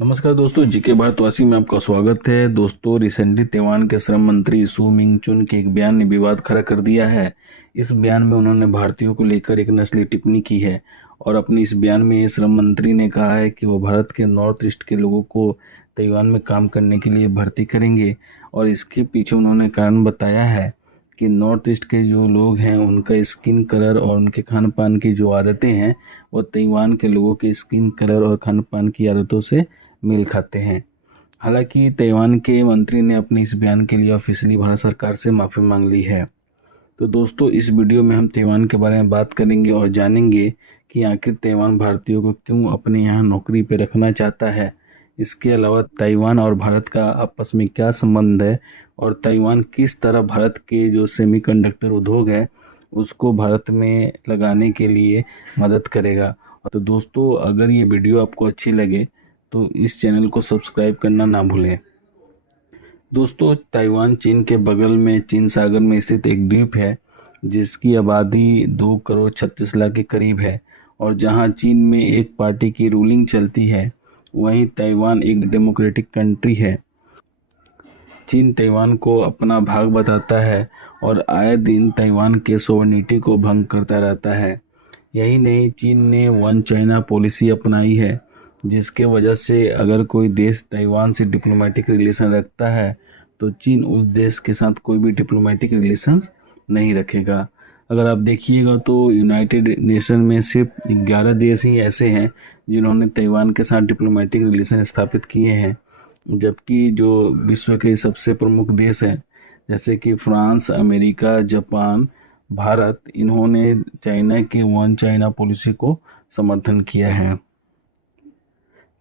नमस्कार दोस्तों, जीके भारतवासी में आपका स्वागत है। दोस्तों, रिसेंटली ताइवान के श्रम मंत्री सू मिंगचुन के एक बयान ने विवाद खड़ा कर दिया है। इस बयान में उन्होंने भारतीयों को लेकर एक नस्लीय टिप्पणी की है और अपने इस बयान में श्रम मंत्री ने कहा है कि वो भारत के नॉर्थ ईस्ट के लोगों को ताइवान में काम करने के लिए भर्ती करेंगे। और इसके पीछे उन्होंने कारण बताया है कि नॉर्थ ईस्ट के जो लोग हैं उनका स्किन कलर और उनके खान पान की जो आदतें हैं वो ताइवान के लोगों के स्किन कलर और खान पान की आदतों से मेल खाते हैं। हालांकि ताइवान के मंत्री ने अपने इस बयान के लिए ऑफिशियली भारत सरकार से माफ़ी मांग ली है। तो दोस्तों, इस वीडियो में हम ताइवान के बारे में बात करेंगे और जानेंगे कि आखिर ताइवान भारतीयों को क्यों अपने यहाँ नौकरी पर रखना चाहता है। इसके अलावा ताइवान और भारत का आपस में क्या संबंध है और ताइवान किस तरह भारत के जो सेमीकंडक्टर उद्योग है उसको भारत में लगाने के लिए मदद करेगा। तो दोस्तों, अगर ये वीडियो आपको अच्छी लगे तो इस चैनल को सब्सक्राइब करना ना भूलें। दोस्तों, ताइवान चीन के बगल में चीन सागर में स्थित एक द्वीप है जिसकी आबादी 2 करोड़ 36 लाख के करीब है और जहां चीन में एक पार्टी की रूलिंग चलती है, वहीं ताइवान एक डेमोक्रेटिक कंट्री है। चीन ताइवान को अपना भाग बताता है और आए दिन ताइवान के सोवरेनिटी को भंग करता रहता है। यही नहीं, चीन ने वन चाइना पॉलिसी अपनाई है जिसके वजह से अगर कोई देश ताइवान से डिप्लोमेटिक रिलेशन रखता है तो चीन उस देश के साथ कोई भी डिप्लोमेटिक रिलेशंस नहीं रखेगा। अगर आप देखिएगा तो यूनाइटेड नेशन में सिर्फ 11 देश ही ऐसे हैं जिन्होंने ताइवान के साथ डिप्लोमेटिक रिलेशन स्थापित किए हैं, जबकि जो विश्व के सबसे प्रमुख देश हैं जैसे कि फ्रांस, अमेरिका, जापान, भारत, इन्होंने चाइना के वन चाइना पॉलिसी को समर्थन किया है।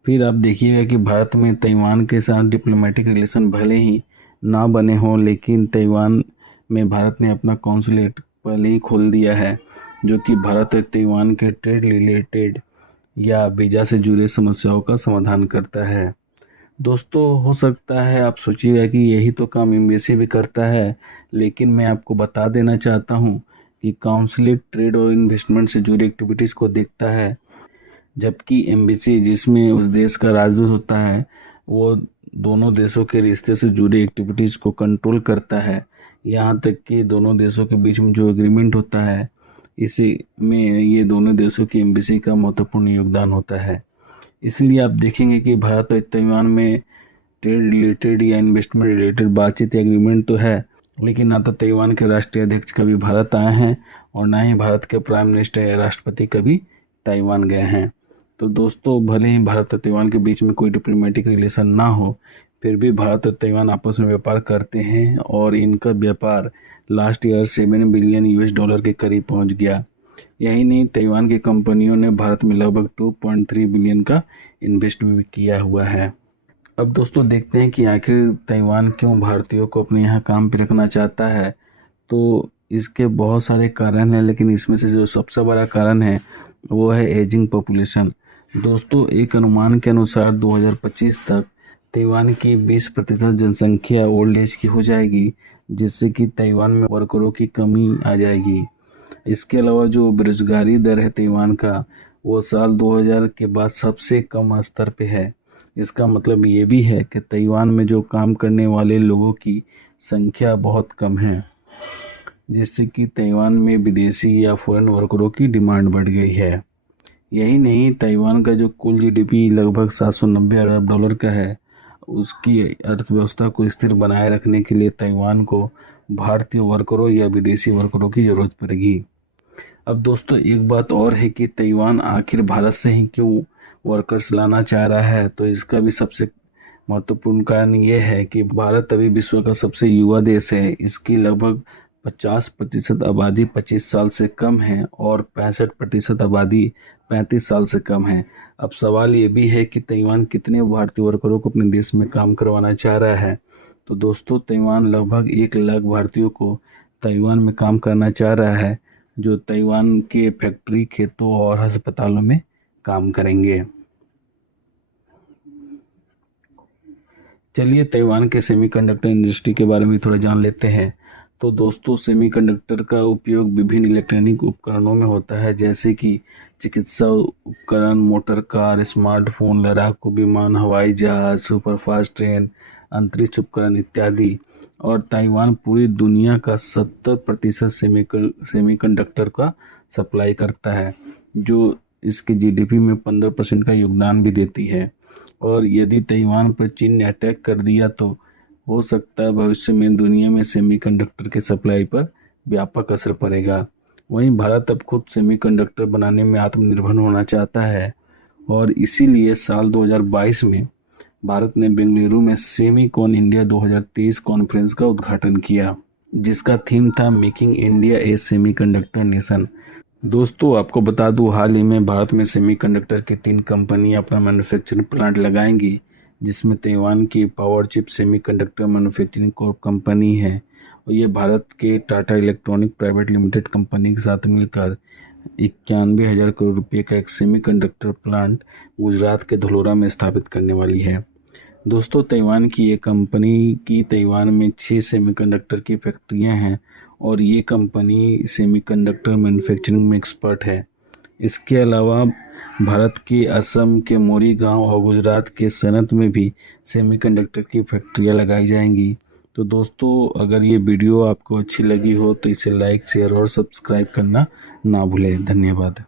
फिर आप देखिएगा कि भारत में ताइवान के साथ डिप्लोमेटिक रिलेशन भले ही ना बने हों, लेकिन ताइवान में भारत ने अपना कॉन्सुलेट पहले ही खोल दिया है जो कि भारत और ताइवान के ट्रेड रिलेटेड या वीज़ा से जुड़े समस्याओं का समाधान करता है। दोस्तों, हो सकता है आप सोचिएगा कि यही तो काम एम्बेसी भी करता है, लेकिन मैं आपको बता देना चाहता हूँ कि काउंसलेट ट्रेड और इन्वेस्टमेंट से जुड़ी एक्टिविटीज़ को देखता है, जबकि एम्बेसी जिसमें उस देश का राजदूत होता है वो दोनों देशों के रिश्ते से जुड़ी एक्टिविटीज़ को कंट्रोल करता है। यहाँ तक कि दोनों देशों के बीच में जो एग्रीमेंट होता है इसी में ये दोनों देशों की एम्बेसी का महत्वपूर्ण योगदान होता है। इसलिए आप देखेंगे कि भारत और ताइवान में ट्रेड रिलेटेड या इन्वेस्टमेंट रिलेटेड बातचीत या एग्रीमेंट तो है, लेकिन ना तो ताइवान के राष्ट्रीय अध्यक्ष कभी भारत आए हैं और ना ही भारत के प्राइम मिनिस्टर या राष्ट्रपति कभी ताइवान गए हैं। तो दोस्तों, भले ही भारत और ताइवान के बीच में कोई डिप्लोमेटिक रिलेशन ना हो, फिर भी भारत और ताइवान आपस में व्यापार करते हैं और इनका व्यापार लास्ट ईयर $7 बिलियन के करीब पहुंच गया। यही नहीं, ताइवान की कंपनियों ने भारत में लगभग 2.3 बिलियन का इन्वेस्ट भी किया हुआ है। अब दोस्तों, देखते हैं कि आखिर ताइवान क्यों भारतीयों को अपने यहाँ काम पे रखना चाहता है। तो इसके बहुत सारे कारण हैं, लेकिन इसमें से जो सबसे बड़ा कारण है वो है एजिंग पॉपुलेशन। दोस्तों, एक अनुमान के अनुसार 2025 तक ताइवान की 20% जनसंख्या ओल्ड एज की हो जाएगी, जिससे कि ताइवान में वर्करों की कमी आ जाएगी। इसके अलावा जो बेरोजगारी दर है ताइवान का, वो साल 2000 के बाद सबसे कम स्तर पे है। इसका मतलब ये भी है कि ताइवान में जो काम करने वाले लोगों की संख्या बहुत कम है, जिससे कि ताइवान में विदेशी या फॉरेन वर्करों की डिमांड बढ़ गई है। यही नहीं, ताइवान का जो कुल जीडीपी लगभग $790 अरब का है, उसकी अर्थव्यवस्था को स्थिर बनाए रखने के लिए ताइवान को भारतीय वर्करों या विदेशी वर्करों की ज़रूरत पड़ेगी। अब दोस्तों, एक बात और है कि ताइवान आखिर भारत से ही क्यों वर्कर्स लाना चाह रहा है। तो इसका भी सबसे महत्वपूर्ण कारण ये है कि भारत अभी विश्व का सबसे युवा देश है। इसकी लगभग 50% आबादी 25 साल से कम है और 65% आबादी 35 साल से कम है। अब सवाल ये भी है कि ताइवान कितने भारतीय वर्करों को अपने देश में काम करवाना चाह रहा है। तो दोस्तों, ताइवान लगभग 1 लाख भारतीयों को ताइवान में काम करना चाह रहा है, जो ताइवान के फैक्ट्री, खेतों और अस्पतालों में काम करेंगे। चलिए ताइवान के सेमीकंडक्टर इंडस्ट्री के बारे में थोड़ा जान लेते हैं। तो दोस्तों सेमीकंडक्टर का उपयोग विभिन्न इलेक्ट्रॉनिक उपकरणों में होता है, जैसे कि चिकित्सा उपकरण, मोटर कार, स्मार्टफोन, लड़ाकू विमान, हवाई जहाज, सुपरफास्ट ट्रेन, अंतरिक्ष उपकरण इत्यादि। और ताइवान पूरी दुनिया का 70% सेमीकंडक्टर का सप्लाई करता है, जो इसके जीडीपी में 15% का योगदान भी देती है। और यदि ताइवान पर चीन ने अटैक कर दिया तो हो सकता है भविष्य में दुनिया में सेमीकंडक्टर के सप्लाई पर व्यापक असर पड़ेगा। वहीं भारत अब खुद सेमीकंडक्टर बनाने में आत्मनिर्भर होना चाहता है और इसीलिए साल 2022 में भारत ने बेंगलुरु में सेमीकॉन इंडिया 2023 कॉन्फ्रेंस का उद्घाटन किया, जिसका थीम था मेकिंग इंडिया ए सेमीकंडक्टर नेशन। दोस्तों आपको बता दूं, हाल ही में भारत में सेमीकंडक्टर की 3 कंपनियां अपना मैन्युफैक्चरिंग प्लांट लगाएंगी, जिसमें ताइवान की power chip semiconductor manufacturing Corp company है और ये भारत के Tata electronic private limited company के साथ मिलकर 91,000 करोड़ रुपये का एक सेमीकंडक्टर प्लांट गुजरात के धलोरा में स्थापित करने वाली है। दोस्तों ताइवान की ये कंपनी की ताइवान में 6 सेमीकंडक्टर की फैक्ट्रियां हैं और ये कंपनी सेमीकंडक्टर मैन्युफैक्चरिंग में एक्सपर्ट है। इसके अलावा भारत के असम के मोरीगांव और गुजरात के सनत में भी सेमीकंडक्टर की फैक्ट्रियां लगाई जाएंगी। तो दोस्तों अगर ये वीडियो आपको अच्छी लगी हो तो इसे लाइक, शेयर और सब्सक्राइब करना ना भूलें। धन्यवाद।